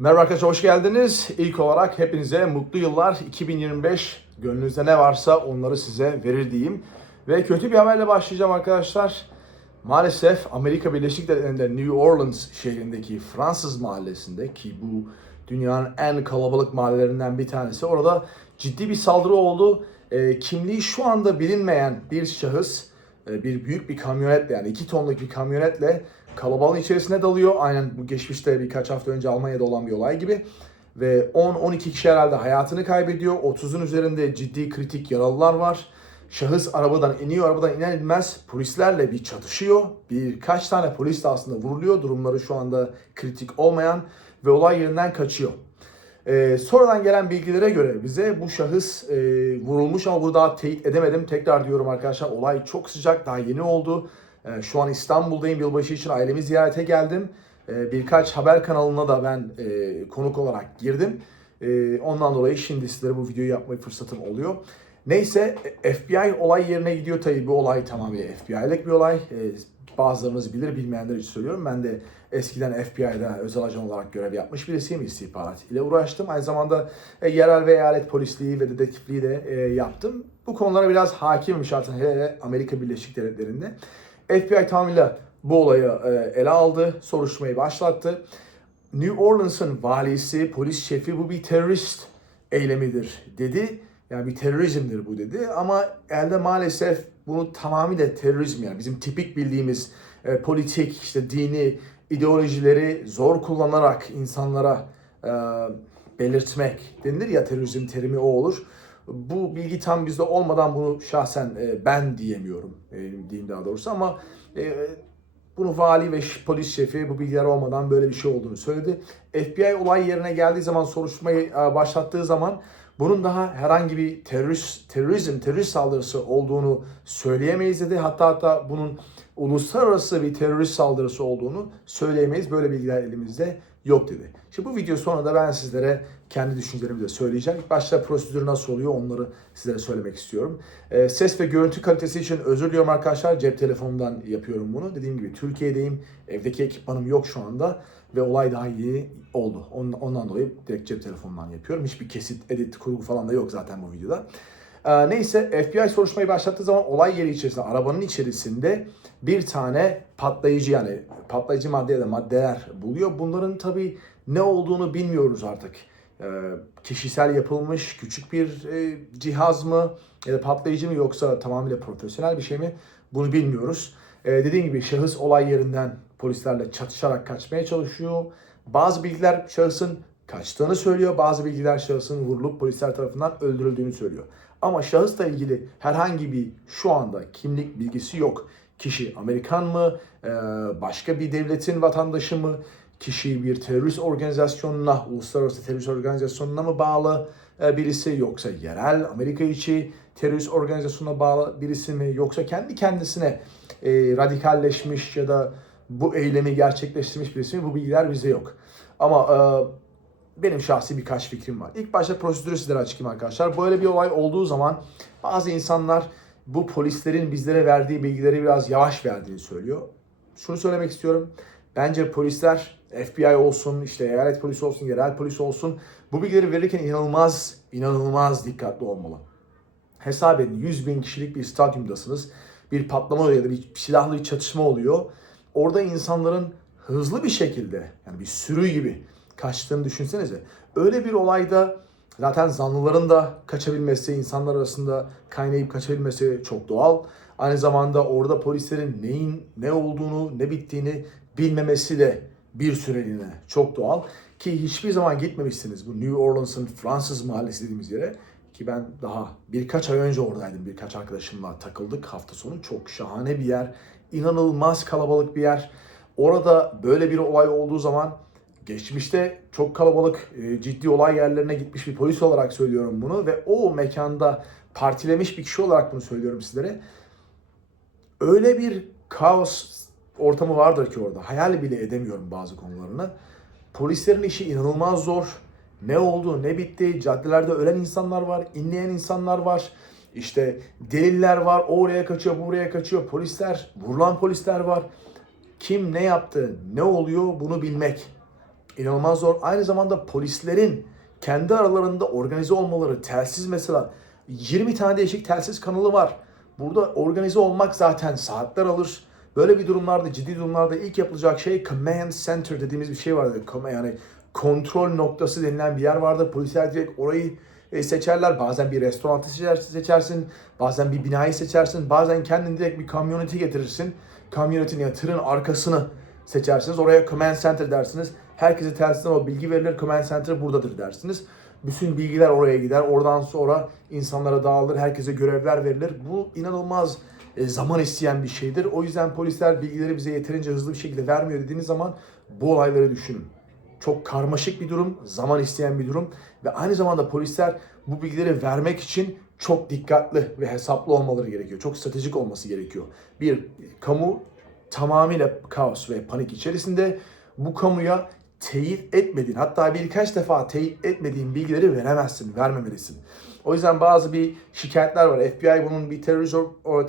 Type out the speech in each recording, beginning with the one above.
Merhaba arkadaşlar hoş geldiniz. İlk olarak hepinize mutlu yıllar 2025. Gönlünüzde ne varsa onları size verir diyeyim. Ve kötü bir haberle başlayacağım arkadaşlar. Maalesef Amerika Birleşik Devletleri'nde New Orleans şehrindeki Fransız mahallesinde ki bu dünyanın en kalabalık mahallelerinden bir tanesi. Orada ciddi bir saldırı oldu. E, kimliği şu anda bilinmeyen bir şahıs bir büyük bir kamyonetle yani 2 tonluk bir kamyonetle kalabalığın içerisine dalıyor. Aynen bu geçmişte birkaç hafta önce Almanya'da olan bir olay gibi. Ve 10-12 kişi herhalde hayatını kaybediyor. 30'un üzerinde ciddi kritik yaralılar var. Şahıs arabadan iniyor. Arabadan iner inmez polislerle bir çatışıyor. Birkaç tane polis de aslında vuruluyor. Durumları şu anda kritik olmayan ve olay yerinden kaçıyor. Ee, sonradan gelen bilgilere göre bize bu şahıs e, vurulmuş ama bunu daha teyit edemedim. Tekrar diyorum arkadaşlar olay çok sıcak daha yeni oldu. Ee, şu an İstanbul'dayım yılbaşı için ailemi ziyarete geldim. Ee, birkaç haber kanalına da ben e, konuk olarak girdim. Ee, ondan dolayı şimdi sizlere bu videoyu yapma fırsatım oluyor. Neyse e, FBI olay yerine gidiyor tabii bu olay tamamen FBI'lik bir olay. Ee, bazılarınız bilir bilmeyenler için söylüyorum. Ben de eskiden FBI'da özel ajan olarak görev yapmış birisiyim. istihbarat ile uğraştım. Aynı zamanda e, yerel ve eyalet polisliği ve dedektifliği de e, yaptım. Bu konulara biraz hakimim şartın hele Amerika Birleşik Devletleri'nde. FBI tamamıyla bu olayı e, ele aldı, soruşturmayı başlattı. New Orleans'ın valisi, polis şefi bu bir terörist eylemidir dedi. Yani bir terörizmdir bu dedi ama elde maalesef bunu tamamıyla terörizm yani bizim tipik bildiğimiz e, politik işte dini ideolojileri zor kullanarak insanlara e, belirtmek denilir ya terörizm terimi o olur. Bu bilgi tam bizde olmadan bunu şahsen e, ben diyemiyorum e, diyeyim daha doğrusu ama e, bunu vali ve polis şefi bu bilgiler olmadan böyle bir şey olduğunu söyledi. FBI olay yerine geldiği zaman soruşturmayı başlattığı zaman bunun daha herhangi bir terörist, terörizm, terörist saldırısı olduğunu söyleyemeyiz dedi. Hatta hatta bunun uluslararası bir terörist saldırısı olduğunu söyleyemeyiz. Böyle bilgiler elimizde yok dedi. Şimdi bu video sonra da ben sizlere kendi düşüncelerimi de söyleyeceğim. İlk başta prosedür nasıl oluyor onları sizlere söylemek istiyorum. Ee, ses ve görüntü kalitesi için özür diliyorum arkadaşlar. Cep telefonumdan yapıyorum bunu. Dediğim gibi Türkiye'deyim. Evdeki ekipmanım yok şu anda. Ve olay daha iyi oldu. Ondan, ondan dolayı direkt cep telefonundan yapıyorum. Hiçbir kesit, edit, kurgu falan da yok zaten bu videoda. Ee, neyse FBI soruşturmayı başlattığı zaman olay yeri içerisinde, arabanın içerisinde bir tane patlayıcı yani patlayıcı madde ya da maddeler buluyor. Bunların tabii ne olduğunu bilmiyoruz artık. Ee, kişisel yapılmış küçük bir e, cihaz mı ya da patlayıcı mı yoksa tamamıyla profesyonel bir şey mi bunu bilmiyoruz. Ee, dediğim gibi şahıs olay yerinden polislerle çatışarak kaçmaya çalışıyor. Bazı bilgiler şahısın kaçtığını söylüyor. Bazı bilgiler şahısın vurulup polisler tarafından öldürüldüğünü söylüyor. Ama şahısla ilgili herhangi bir şu anda kimlik bilgisi yok. Kişi Amerikan mı, e, başka bir devletin vatandaşı mı, kişi bir terörist organizasyonuna, uluslararası terörist organizasyonuna mı bağlı e, birisi yoksa yerel Amerika içi terörist organizasyonuna bağlı birisi mi yoksa kendi kendisine e, radikalleşmiş ya da bu eylemi gerçekleştirmiş birisi mi bu bilgiler bizde yok. Ama e, benim şahsi birkaç fikrim var. İlk başta prosedürü sizlere açıklayayım arkadaşlar. Böyle bir olay olduğu zaman bazı insanlar bu polislerin bizlere verdiği bilgileri biraz yavaş verdiğini söylüyor. Şunu söylemek istiyorum. Bence polisler FBI olsun, işte eyalet polisi olsun, yerel polis olsun bu bilgileri verirken inanılmaz, inanılmaz dikkatli olmalı. Hesap edin 100 bin kişilik bir stadyumdasınız. Bir patlama oluyor ya da bir silahlı bir çatışma oluyor. Orada insanların hızlı bir şekilde yani bir sürü gibi kaçtığını düşünsenize. Öyle bir olayda zaten zanlıların da kaçabilmesi, insanlar arasında kaynayıp kaçabilmesi çok doğal. Aynı zamanda orada polislerin neyin ne olduğunu, ne bittiğini bilmemesi de bir süreliğine çok doğal. Ki hiçbir zaman gitmemişsiniz bu New Orleans'ın Fransız mahallesi dediğimiz yere. Ki ben daha birkaç ay önce oradaydım. Birkaç arkadaşımla takıldık hafta sonu. Çok şahane bir yer. inanılmaz kalabalık bir yer. Orada böyle bir olay olduğu zaman geçmişte çok kalabalık e, ciddi olay yerlerine gitmiş bir polis olarak söylüyorum bunu ve o mekanda partilemiş bir kişi olarak bunu söylüyorum sizlere. Öyle bir kaos ortamı vardır ki orada. Hayal bile edemiyorum bazı konularını. Polislerin işi inanılmaz zor. Ne oldu, ne bitti? Caddelerde ölen insanlar var, inleyen insanlar var. İşte deliller var, o oraya kaçıyor, bu buraya kaçıyor. Polisler, vurulan polisler var. Kim ne yaptı, ne oluyor bunu bilmek inanılmaz zor. Aynı zamanda polislerin kendi aralarında organize olmaları, telsiz mesela 20 tane değişik telsiz kanalı var. Burada organize olmak zaten saatler alır. Böyle bir durumlarda, ciddi durumlarda ilk yapılacak şey command center dediğimiz bir şey vardır. Yani kontrol noktası denilen bir yer vardır. Polisler direkt orayı e, seçerler. Bazen bir restoranı seçer, seçersin, bazen bir binayı seçersin, bazen kendin direkt bir kamyoneti getirirsin. Kamyonetin ya tırın arkasını seçersiniz. Oraya command center dersiniz. Herkese telsizden o bilgi verilir. Command center buradadır dersiniz. Bütün bilgiler oraya gider. Oradan sonra insanlara dağılır. Herkese görevler verilir. Bu inanılmaz zaman isteyen bir şeydir. O yüzden polisler bilgileri bize yeterince hızlı bir şekilde vermiyor dediğiniz zaman bu olayları düşünün. Çok karmaşık bir durum, zaman isteyen bir durum ve aynı zamanda polisler bu bilgileri vermek için çok dikkatli ve hesaplı olmaları gerekiyor. Çok stratejik olması gerekiyor. Bir, kamu tamamıyla kaos ve panik içerisinde bu kamuya teyit etmediğin hatta birkaç defa teyit etmediğin bilgileri veremezsin, vermemelisin. O yüzden bazı bir şikayetler var. FBI bunun bir terörist,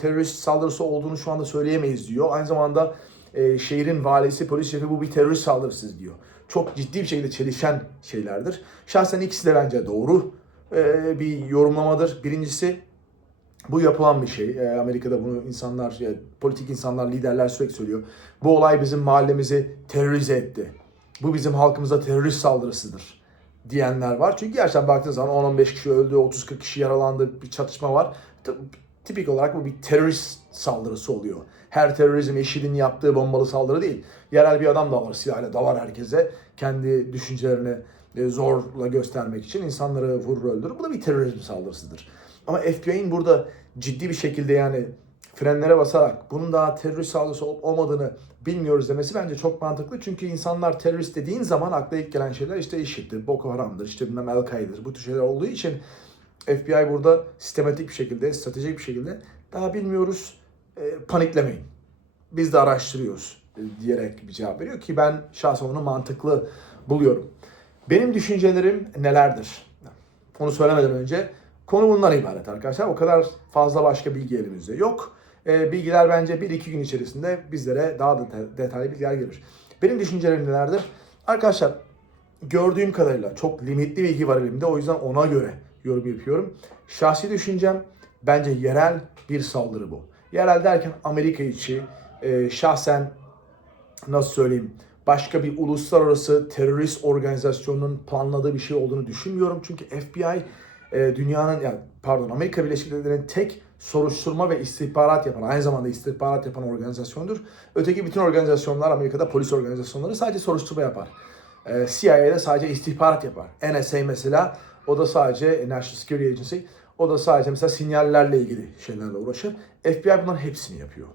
terörist saldırısı olduğunu şu anda söyleyemeyiz diyor. Aynı zamanda e, şehrin valisi, polis şefi bu bir terörist saldırısı diyor. Çok ciddi bir şekilde çelişen şeylerdir. Şahsen ikisi de bence doğru e, bir yorumlamadır. Birincisi bu yapılan bir şey. Ee, Amerika'da bunu insanlar, ya, politik insanlar, liderler sürekli söylüyor. Bu olay bizim mahallemizi terörize etti. Bu bizim halkımıza terörist saldırısıdır diyenler var. Çünkü gerçekten baktığınız zaman 10-15 kişi öldü, 30-40 kişi yaralandı, bir çatışma var. Tipik olarak bu bir terörist saldırısı oluyor. Her terörizm IŞİD'in yaptığı bombalı saldırı değil. Yerel bir adam da var silahla dalar herkese. Kendi düşüncelerini e, zorla göstermek için insanları vurur öldürür. Bu da bir terörizm saldırısıdır. Ama FBI'nin burada ciddi bir şekilde yani frenlere basarak bunun daha terörist saldırısı olup olmadığını bilmiyoruz demesi bence çok mantıklı. Çünkü insanlar terörist dediğin zaman akla ilk gelen şeyler işte IŞİD'dir, Boko Haram'dır, işte bilmem El-Kaide'dir. Bu tür şeyler olduğu için FBI burada sistematik bir şekilde, stratejik bir şekilde daha bilmiyoruz, e, paniklemeyin. Biz de araştırıyoruz e, diyerek bir cevap veriyor ki ben şahsen onu mantıklı buluyorum. Benim düşüncelerim nelerdir? Onu söylemeden önce konu bundan ibaret arkadaşlar. O kadar fazla başka bilgi elimizde yok. E, bilgiler bence 1-2 gün içerisinde bizlere daha da detaylı bilgiler gelir. Benim düşüncelerim nelerdir? Arkadaşlar gördüğüm kadarıyla çok limitli bilgi var elimde. O yüzden ona göre yorum yapıyorum. Şahsi düşüncem bence yerel bir saldırı bu. Yerel derken Amerika içi e, şahsen nasıl söyleyeyim başka bir uluslararası terörist organizasyonunun planladığı bir şey olduğunu düşünmüyorum. Çünkü FBI e, dünyanın yani pardon Amerika Birleşik Devletleri'nin tek soruşturma ve istihbarat yapan, aynı zamanda istihbarat yapan organizasyondur. Öteki bütün organizasyonlar Amerika'da polis organizasyonları sadece soruşturma yapar. E, CIA'de sadece istihbarat yapar. NSA mesela o da sadece National Security Agency o da sadece mesela sinyallerle ilgili şeylerle uğraşır. FBI bunların hepsini yapıyor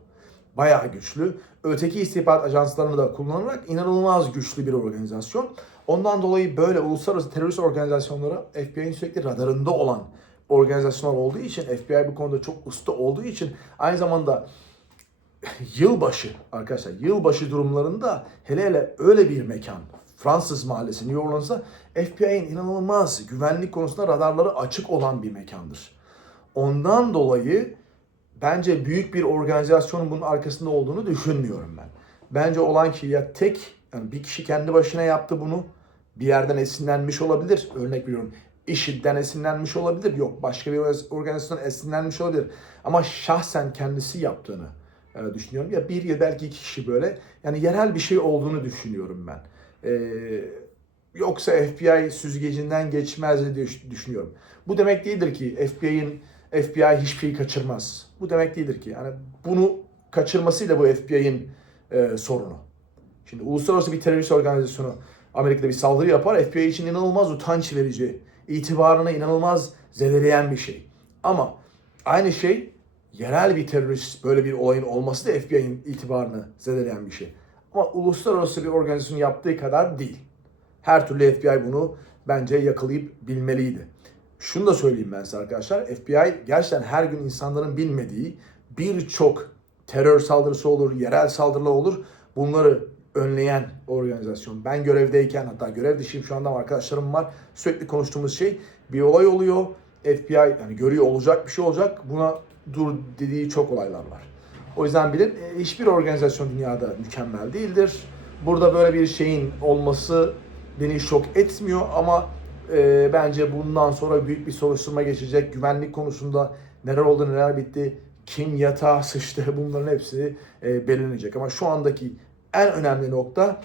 bayağı güçlü. Öteki istihbarat ajanslarını da kullanarak inanılmaz güçlü bir organizasyon. Ondan dolayı böyle uluslararası terörist organizasyonları FBI'nin sürekli radarında olan organizasyonlar olduğu için FBI bu konuda çok usta olduğu için aynı zamanda yılbaşı arkadaşlar yılbaşı durumlarında hele hele öyle bir mekan Fransız mahallesi New Orleans'da FBI'nin inanılmaz güvenlik konusunda radarları açık olan bir mekandır. Ondan dolayı bence büyük bir organizasyonun bunun arkasında olduğunu düşünmüyorum ben. Bence olan ki ya tek yani bir kişi kendi başına yaptı bunu bir yerden esinlenmiş olabilir. Örnek veriyorum IŞİD'den esinlenmiş olabilir. Yok başka bir organizasyondan esinlenmiş olabilir. Ama şahsen kendisi yaptığını e, düşünüyorum. Ya bir ya belki iki kişi böyle. Yani yerel bir şey olduğunu düşünüyorum ben. Ee, yoksa FBI süzgecinden geçmez diye düşünüyorum. Bu demek değildir ki FBI'nin FBI hiçbir şeyi kaçırmaz. Bu demek değildir ki. Yani bunu kaçırmasıyla bu FBI'nin e, sorunu. Şimdi uluslararası bir terörist organizasyonu Amerika'da bir saldırı yapar. FBI için inanılmaz utanç verici, itibarını inanılmaz zedeleyen bir şey. Ama aynı şey yerel bir terörist böyle bir olayın olması da FBI'nin itibarını zedeleyen bir şey. Ama uluslararası bir organizasyon yaptığı kadar değil. Her türlü FBI bunu bence yakalayıp bilmeliydi. Şunu da söyleyeyim ben size arkadaşlar. FBI gerçekten her gün insanların bilmediği birçok terör saldırısı olur, yerel saldırılar olur. Bunları önleyen organizasyon. Ben görevdeyken hatta görev dışıyım şu anda arkadaşlarım var. Sürekli konuştuğumuz şey bir olay oluyor. FBI yani görüyor olacak bir şey olacak. Buna dur dediği çok olaylar var. O yüzden bilin hiçbir organizasyon dünyada mükemmel değildir. Burada böyle bir şeyin olması beni şok etmiyor ama e, bence bundan sonra büyük bir soruşturma geçecek. Güvenlik konusunda neler oldu neler bitti, kim yatağa sıçtı bunların hepsi e, belirlenecek. Ama şu andaki en önemli nokta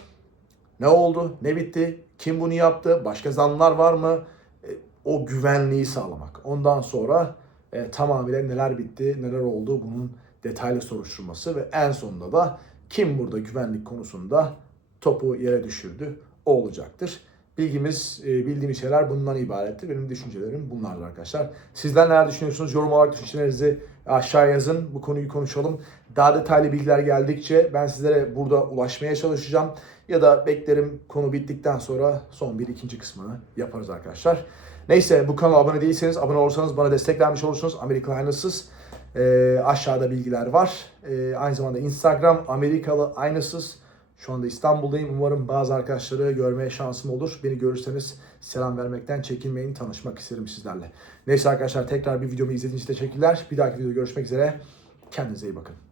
ne oldu, ne bitti, kim bunu yaptı, başka zanlılar var mı? E, o güvenliği sağlamak. Ondan sonra e, tamamıyla neler bitti, neler oldu bunun detaylı soruşturması ve en sonunda da kim burada güvenlik konusunda topu yere düşürdü o olacaktır. Bilgimiz, e, bildiğimiz şeyler bundan ibaretti. Benim düşüncelerim bunlardı arkadaşlar. Sizler neler düşünüyorsunuz? Yorum olarak düşüncelerinizi aşağı yazın. Bu konuyu konuşalım. Daha detaylı bilgiler geldikçe ben sizlere burada ulaşmaya çalışacağım. Ya da beklerim konu bittikten sonra son bir ikinci kısmını yaparız arkadaşlar. Neyse bu kanala abone değilseniz abone olursanız bana destek vermiş olursunuz. Amerikalı Aynasız. E, aşağıda bilgiler var. E, aynı zamanda Instagram Amerikalı Aynasız. Şu anda İstanbul'dayım. Umarım bazı arkadaşları görmeye şansım olur. Beni görürseniz selam vermekten çekinmeyin. Tanışmak isterim sizlerle. Neyse arkadaşlar tekrar bir videomu izlediğiniz için teşekkürler. Bir dahaki videoda görüşmek üzere. Kendinize iyi bakın.